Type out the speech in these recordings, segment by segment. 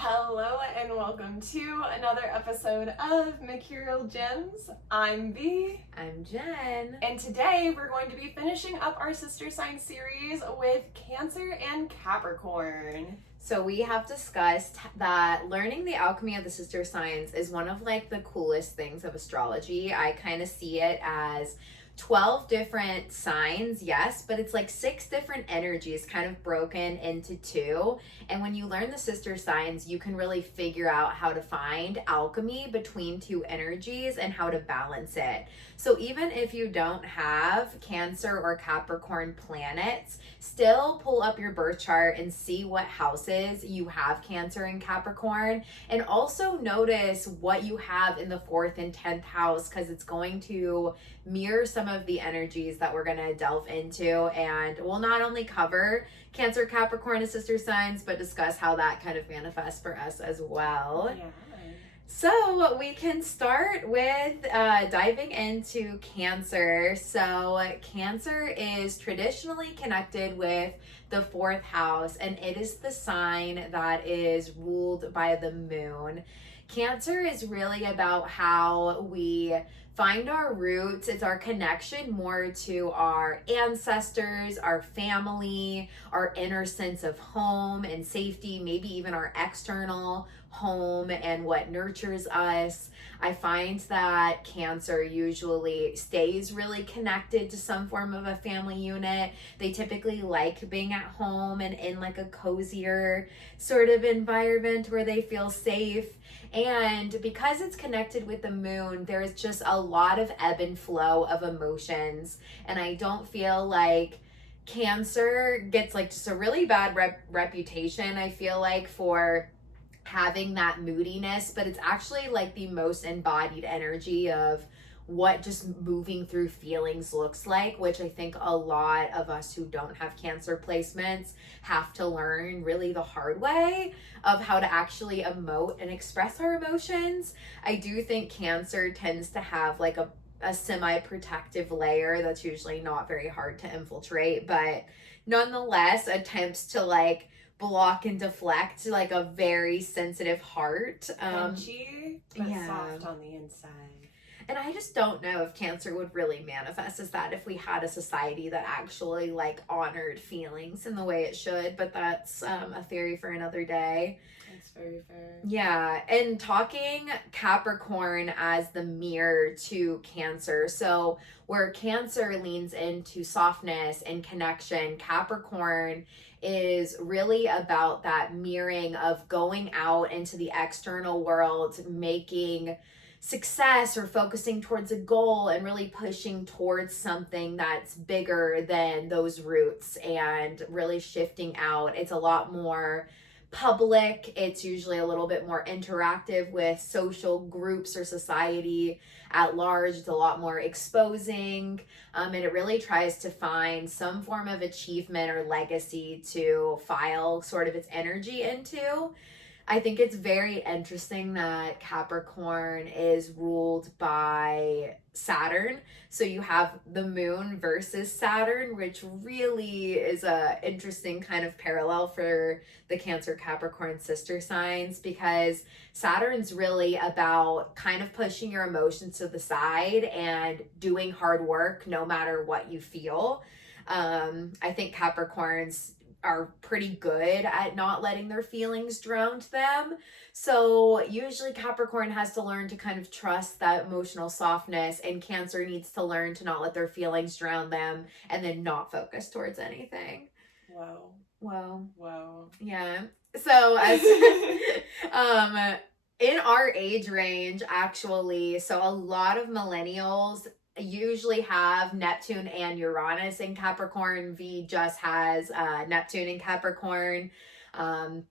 Hello and welcome to another episode of Mercurial Gems. I'm V. I'm Jen. And today we're going to be finishing up our sister sign series with Cancer and Capricorn. So we have discussed that learning the alchemy of the sister signs is one of the coolest things of astrology. I kind of see it as 12 different signs, yes, but it's like 6 different energies kind of broken into 2. And when you learn the sister signs, you can really figure out how to find alchemy between 2 energies and how to balance it. So even if you don't have Cancer or Capricorn planets, still pull up your birth chart and see what houses you have Cancer and Capricorn, and also notice what you have in the 4th and 10th house, because it's going to mirror some of the energies that we're going to delve into. And we'll not only cover Cancer, Capricorn as sister signs, but discuss how that kind of manifests for us as well. Yeah. So we can start with diving into Cancer. So Cancer is traditionally connected with the 4th house, and it is the sign that is ruled by the moon. Cancer is really about how we find our roots. It's our connection more to our ancestors, our family, our inner sense of home and safety, maybe even our external home and what nurtures us. I find that Cancer usually stays really connected to some form of a family unit. They typically like being at home and in like a cozier sort of environment where they feel safe. And because it's connected with the moon, there's just a lot of ebb and flow of emotions. And I don't feel like Cancer gets like just a really bad reputation, I feel like, for having that moodiness, but it's actually like the most embodied energy of what just moving through feelings looks like, which I think a lot of us who don't have Cancer placements have to learn really the hard way of how to actually emote and express our emotions. I do think Cancer tends to have like a semi-protective layer that's usually not very hard to infiltrate, but nonetheless attempts to like block and deflect like a very sensitive heart. Edgy, but soft on the inside. And I just don't know if Cancer would really manifest as that if we had a society that actually like honored feelings in the way it should, but that's a theory for another day. That's very fair. Yeah, and talking Capricorn as the mirror to Cancer. So where Cancer leans into softness and connection, Capricorn is really about that mirroring of going out into the external world, making success or focusing towards a goal and really pushing towards something that's bigger than those roots and really shifting out. It's a lot more public. It's usually a little bit more interactive with social groups or society at large. It's a lot more exposing, and it really tries to find some form of achievement or legacy to file sort of its energy into. I think it's very interesting that Capricorn is ruled by Saturn. So you have the moon versus Saturn, which really is a interesting kind of parallel for the Cancer Capricorn sister signs, because Saturn's really about kind of pushing your emotions to the side and doing hard work no matter what you feel. I think Capricorns are pretty good at not letting their feelings drown them. So usually Capricorn has to learn to kind of trust that emotional softness, and Cancer needs to learn to not let their feelings drown them and then not focus towards anything. Wow. Yeah. So as in our age range, actually, so a lot of millennials usually have Neptune and Uranus in Capricorn. V just has Neptune in Capricorn. 0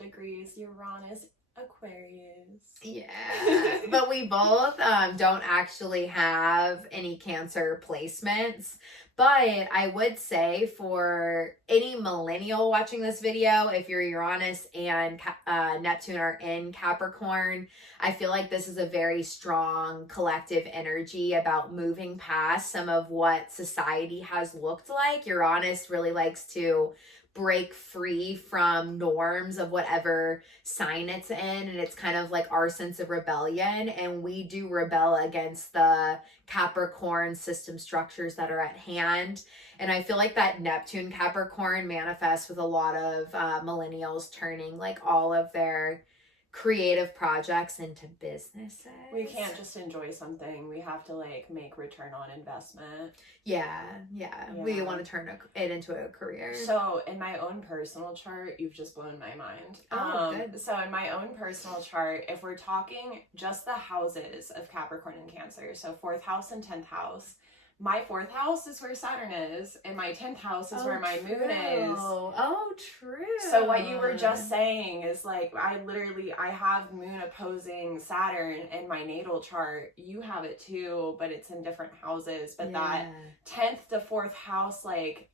degrees Uranus Aquarius. Yeah, but we both don't actually have any Cancer placements. But I would say for any millennial watching this video, if your Uranus and Neptune are in Capricorn, I feel like this is a very strong collective energy about moving past some of what society has looked like. Uranus really likes to break free from norms of whatever sign it's in, and it's kind of like our sense of rebellion, and we do rebel against the Capricorn system structures that are at hand. And I feel like that Neptune Capricorn manifests with a lot of millennials turning like all of their creative projects into businesses. We can't just enjoy something. We have to like make return on investment. Yeah. We want to turn it into a career. So in my own personal chart, you've just blown my mind. Good. So in my own personal chart, if we're talking just the houses of Capricorn and Cancer, so 4th house and 10th house, my 4th house is where Saturn is, and my 10th house is where my moon is. Oh, true. So what you were just saying is like, I have moon opposing Saturn in my natal chart. You have it too, but it's in different houses. But that 10th to 4th house, like,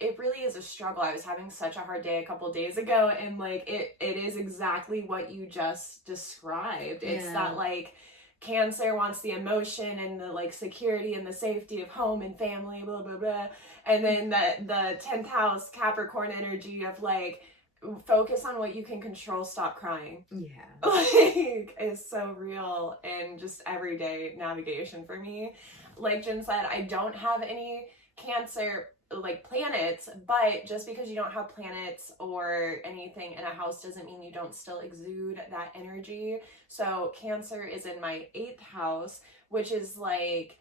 it really is a struggle. I was having such a hard day a couple days ago, and like, it is exactly what you just described. It's that like, Cancer wants the emotion and the like security and the safety of home and family, blah blah blah, and then the 10th house Capricorn energy of like, focus on what you can control, stop crying. Like, it's so real and just everyday navigation for me. Like Jen said, I don't have any Cancer like planets, but just because you don't have planets or anything in a house doesn't mean you don't still exude that energy. So Cancer is in my 8th house, which is like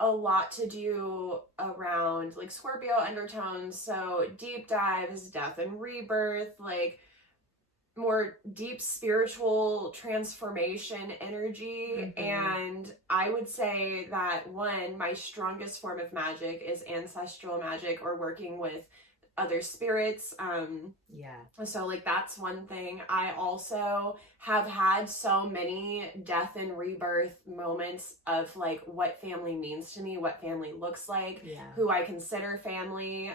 a lot to do around like Scorpio undertones. So deep dives, death and rebirth, like more deep spiritual transformation energy. And I would say that my strongest form of magic is ancestral magic or working with other spirits. So like that's one thing. I also have had so many death and rebirth moments of like what family means to me, what family looks like, who I consider family.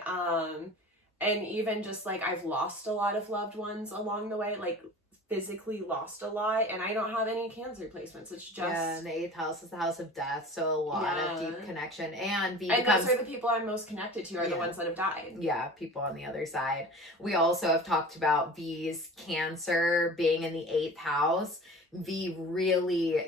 And even just like I've lost a lot of loved ones along the way, like physically lost a lot, and I don't have any Cancer placements. It's just and the 8th house is the house of death, so a lot of deep connection. And those are the people I'm most connected to are the ones that have died. Yeah, people on the other side. We also have talked about V's Cancer being in the 8th house.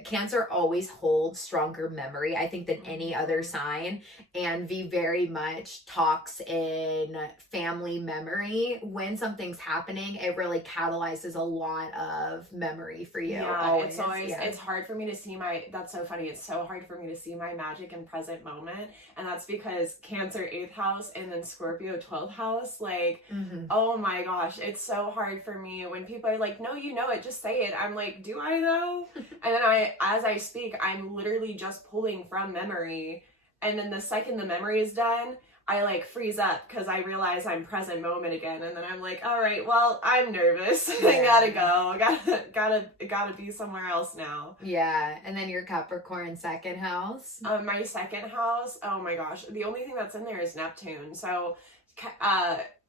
Cancer always holds stronger memory, I think, than any other sign. And V very much talks in family memory. When something's happening, it really catalyzes a lot of memory for you. Always. It's hard for me to see that's so funny. It's so hard for me to see my magic in present moment. And that's because Cancer 8th house and then Scorpio 12th house, like, oh my gosh, it's so hard for me when people are like, no, you know it, just say it. I'm like, do I though? And then as I speak, I'm literally just pulling from memory, and then the second the memory is done, I like freeze up because I realize I'm present moment again, and then I'm like, all right, well, I'm nervous. I gotta go. Gotta be somewhere else now. And then your Capricorn 2nd house. My 2nd house, oh my gosh, the only thing that's in there is Neptune. So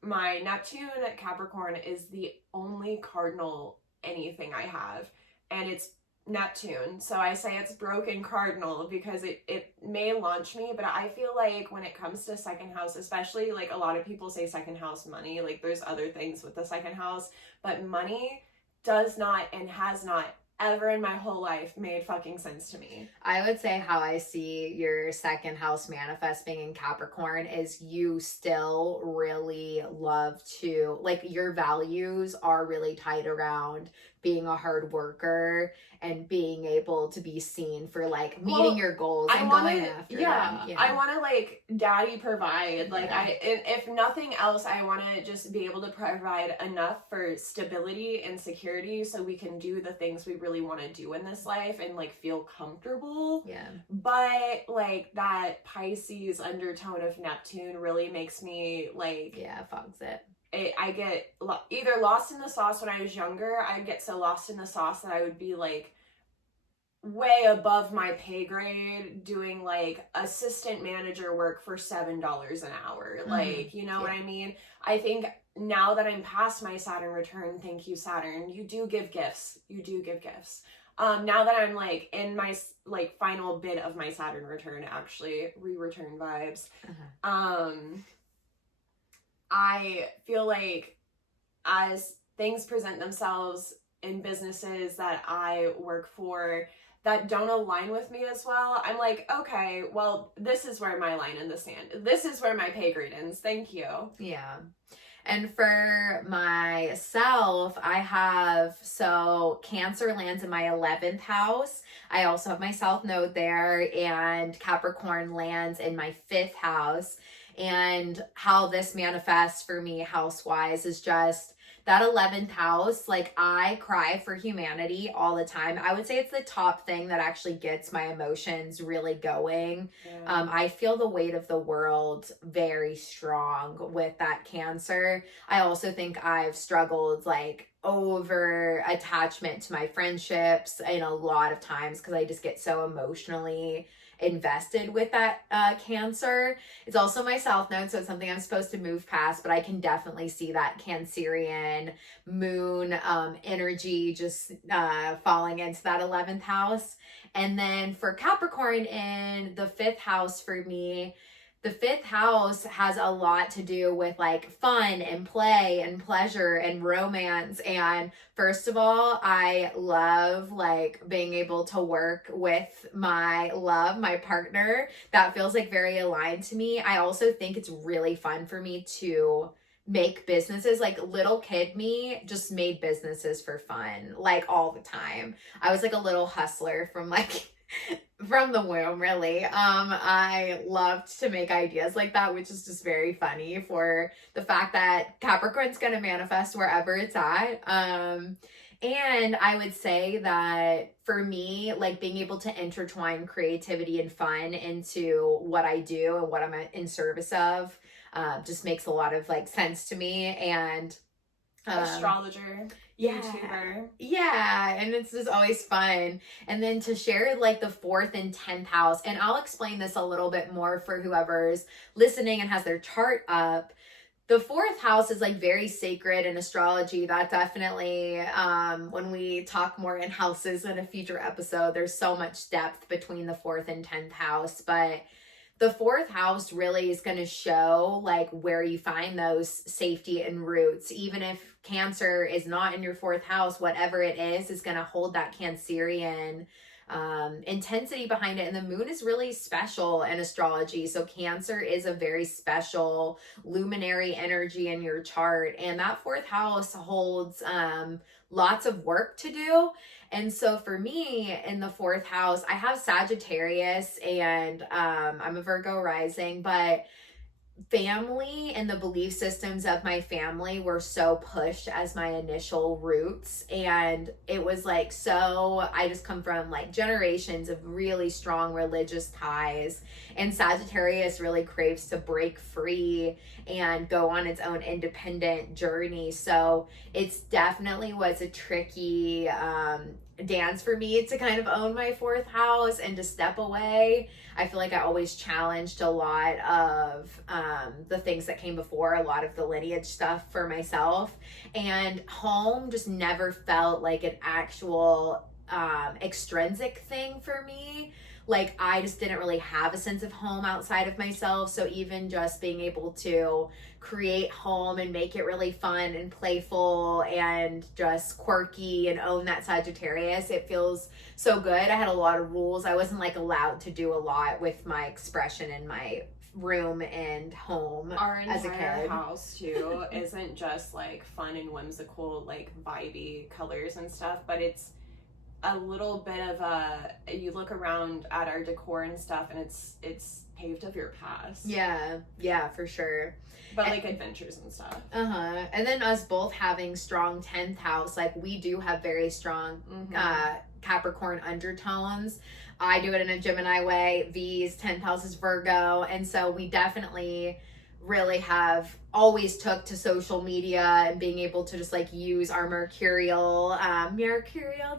my Neptune at Capricorn is the only cardinal anything I have, and it's Neptune. So I say it's broken cardinal because it may launch me, but I feel like when it comes to 2nd house, especially, like a lot of people say 2nd house money, like there's other things with the 2nd house, but money does not and has not ever in my whole life made fucking sense to me. I would say how I see your 2nd house manifesting in Capricorn is you still really love to, like, your values are really tied around being a hard worker and being able to be seen for like meeting your goals and going after them. I want to like daddy provide, like if nothing else, I want to just be able to provide enough for stability and security so we can do the things we really want to do in this life and like feel comfortable. But like that Pisces undertone of Neptune really makes me like fogs it. I get either lost in the sauce. When I was younger, I'd get so lost in the sauce that I would be like way above my pay grade doing like assistant manager work for $7 an hour. Like, you know what I mean? I think now that I'm past my Saturn return, thank you, Saturn, you do give gifts. Now that I'm like in my like final bit of my Saturn return, actually, re-return vibes. I feel like as things present themselves in businesses that I work for that don't align with me as well, I'm like, okay, well, this is where my line in the sand. This is where my pay grade ends. Thank you. Yeah. And for myself, I have, so Cancer lands in my 11th house. I also have my South Node there, and Capricorn lands in my 5th house. And how this manifests for me house-wise is just that 11th house. Like, I cry for humanity all the time. I would say it's the top thing that actually gets my emotions really going. Yeah. I feel the weight of the world very strong with that Cancer. I also think I've struggled like over attachment to my friendships in a lot of times because I just get so emotionally invested with that Cancer. It's also my South Node, so it's something I'm supposed to move past, but I can definitely see that Cancerian moon energy just falling into that 11th house. And then for Capricorn in the 5th house for me, the 5th house has a lot to do with like fun and play and pleasure and romance. And first of all, I love like being able to work with my love, my partner. That feels like very aligned to me. I also think it's really fun for me to make businesses. Like, little kid me just made businesses for fun, like all the time. I was like a little hustler from like from the womb, really. I loved to make ideas like that, which is just very funny for the fact that Capricorn's gonna manifest wherever it's at. And I would say that for me, like being able to intertwine creativity and fun into what I do and what I'm in service of, just makes a lot of like sense to me. And astrologer, yeah, YouTuber. yeah, and it's just always fun. And then to share like the 4th and 10th house, and I'll explain this a little bit more for whoever's listening and has their chart up. The 4th house is like very sacred in astrology. That definitely, when we talk more in houses in a future episode, there's so much depth between the 4th and 10th house. But the 4th house really is going to show like where you find those safety and roots. Even if Cancer is not in your 4th house, whatever it is going to hold that Cancerian intensity behind it. And the moon is really special in astrology. So Cancer is a very special luminary energy in your chart. And that 4th house holds lots of work to do. And so for me in the 4th house, I have Sagittarius, and I'm a Virgo rising, but family and the belief systems of my family were so pushed as my initial roots. And it was like, so I just come from like generations of really strong religious ties, and Sagittarius really craves to break free and go on its own independent journey. So it's definitely was a tricky dance for me to kind of own my 4th house and to step away. I feel like I always challenged a lot of the things that came before, a lot of the lineage stuff for myself. And home just never felt like an actual extrinsic thing for me. Like, I just didn't really have a sense of home outside of myself. So even just being able to create home and make it really fun and playful and just quirky and own that Sagittarius, it feels so good. I had a lot of rules. I wasn't like allowed to do a lot with my expression in my room and home. Our as a entire kid. house too isn't just like fun and whimsical, like vibey colors and stuff, but it's a little bit of a, you look around at our decor and stuff and it's paved of your past. Yeah, for sure. But like adventures and stuff. And then us both having strong 10th house, like we do have very strong Capricorn undertones. I do it in a Gemini way. V's 10th house is Virgo, and so we definitely really have always took to social media and being able to just like use our mercurial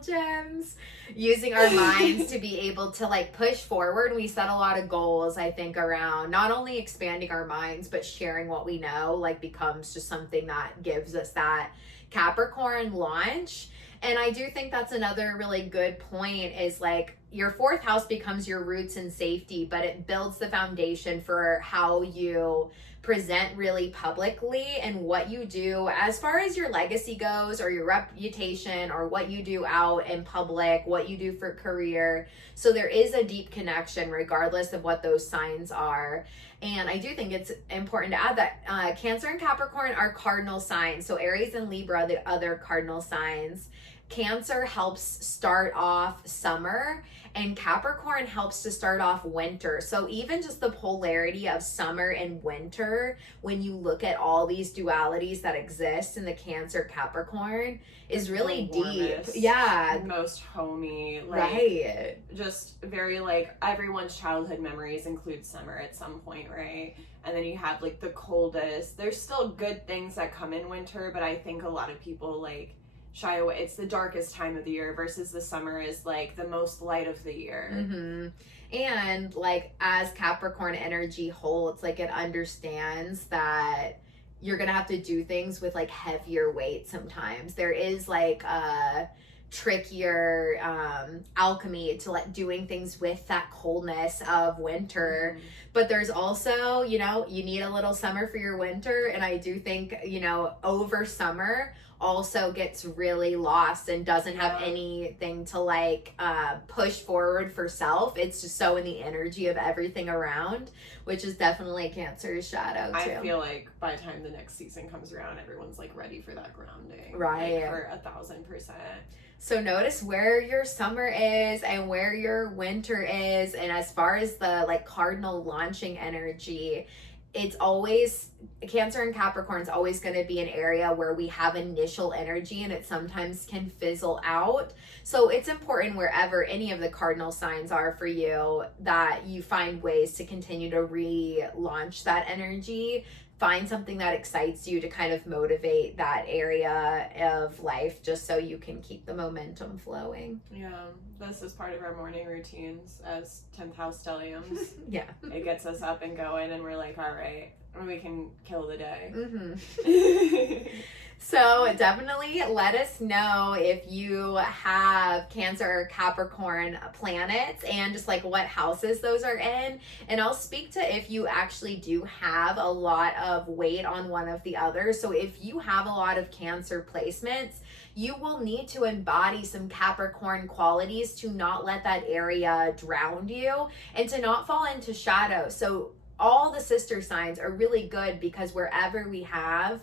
gems, using our minds to be able to like push forward. We set a lot of goals, I think, around not only expanding our minds but sharing what we know, like becomes just something that gives us that Capricorn launch. And I do think that's another really good point, is like your 4th house becomes your roots and safety, but it builds the foundation for how you present really publicly, and what you do as far as your legacy goes, or your reputation, or what you do out in public, what you do for career. So there is a deep connection regardless of what those signs are. And I do think it's important to add that Cancer and Capricorn are cardinal signs. So Aries and Libra, the other cardinal signs. Cancer helps start off summer, and Capricorn helps to start off winter. So even just the polarity of summer and winter, when you look at all these dualities that exist in the Cancer Capricorn, is really deep. Yeah. Most homey. Like, right. Just very like everyone's childhood memories include summer at some point, right? And then you have like the coldest. There's still good things that come in winter, but I think a lot of people like shy away. It's the darkest time of the year versus the summer is like the most light of the year. Mm-hmm. And like as Capricorn energy holds, like it understands that you're gonna have to do things with like heavier weight sometimes. There is like a trickier alchemy to like doing things with that coldness of winter. Mm-hmm. But there's also, you know, you need a little summer for your winter. And I do think, you know, over summer also gets really lost and doesn't have anything to like push forward for self. It's just so in the energy of everything around, which is definitely Cancer's shadow too. I feel like by the time the next season comes around, everyone's like ready for that grounding, right? Like, for 1,000%. So notice where your summer is and where your winter is. And as far as the like cardinal launching energy, it's always Cancer and Capricorn is always going to be an area where we have initial energy, and it sometimes can fizzle out. So it's important wherever any of the cardinal signs are for you that you find ways to continue to relaunch that energy. Find something that excites you to kind of motivate that area of life, just so you can keep the momentum flowing. Yeah, this is part of our morning routines as 10th house stelliums. Yeah. It gets us up and going, and we're like, all right, we can kill the day. Mm-hmm. So definitely let us know if you have Cancer or Capricorn planets and just like what houses those are in. And I'll speak to if you actually do have a lot of weight on one of the others. So if you have a lot of Cancer placements, you will need to embody some Capricorn qualities to not let that area drown you and to not fall into shadow. So all the sister signs are really good because wherever we have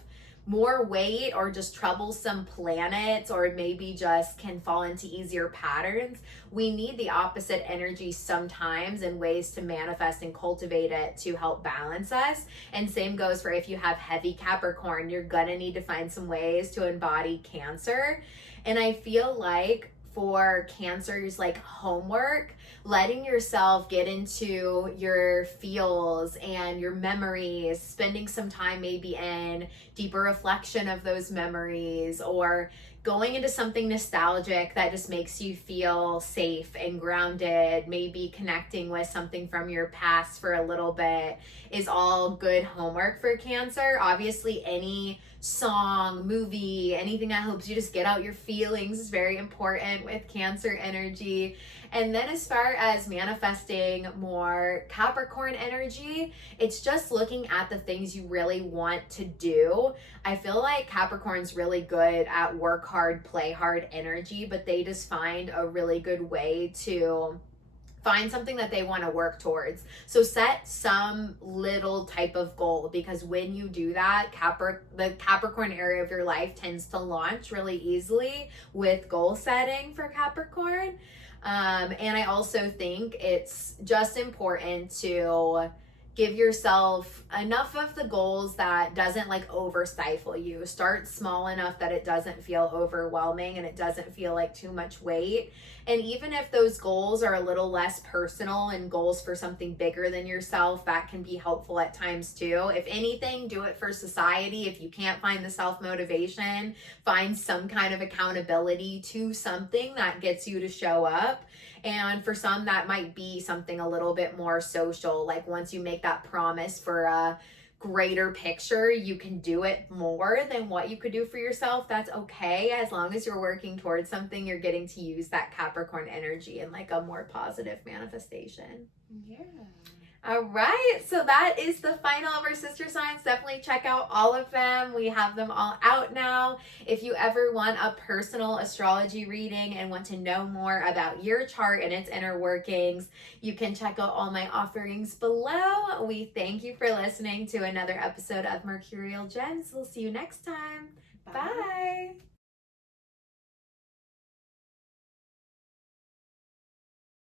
more weight or just troublesome planets, or maybe just can fall into easier patterns, we need the opposite energy sometimes and ways to manifest and cultivate it to help balance us. And same goes for if you have heavy Capricorn, you're gonna need to find some ways to embody Cancer. And I feel like for Cancer's like homework, letting yourself get into your feels and your memories, spending some time maybe in deeper reflection of those memories, or going into something nostalgic that just makes you feel safe and grounded, maybe connecting with something from your past for a little bit, is all good homework for Cancer. Obviously, any song, movie, anything that helps you just get out your feelings is very important with Cancer energy. And then as far as manifesting more Capricorn energy, it's just looking at the things you really want to do. I feel like Capricorn's really good at work hard, play hard energy, but they just find a really good way to find something that they want to work towards. So set some little type of goal, because when you do that, the Capricorn area of your life tends to launch really easily with goal setting for Capricorn. And I also think it's just important to give yourself enough of the goals that doesn't like over stifle you. Start small enough that it doesn't feel overwhelming and it doesn't feel like too much weight. And even if those goals are a little less personal and goals for something bigger than yourself, that can be helpful at times too. If anything, do it for society. If you can't find the self-motivation, find some kind of accountability to something that gets you to show up. And for some, that might be something a little bit more social. Like once you make that promise for a greater picture, you can do it more than what you could do for yourself. That's okay. As long as you're working towards something, you're getting to use that Capricorn energy in like a more positive manifestation. Yeah. All right, so that is the final of our sister signs. Definitely check out all of them. We have them all out now. If you ever want a personal astrology reading and want to know more about your chart and its inner workings, you can check out all my offerings below. We thank you for listening to another episode of Mercurial Gems. We'll see you next time. Bye.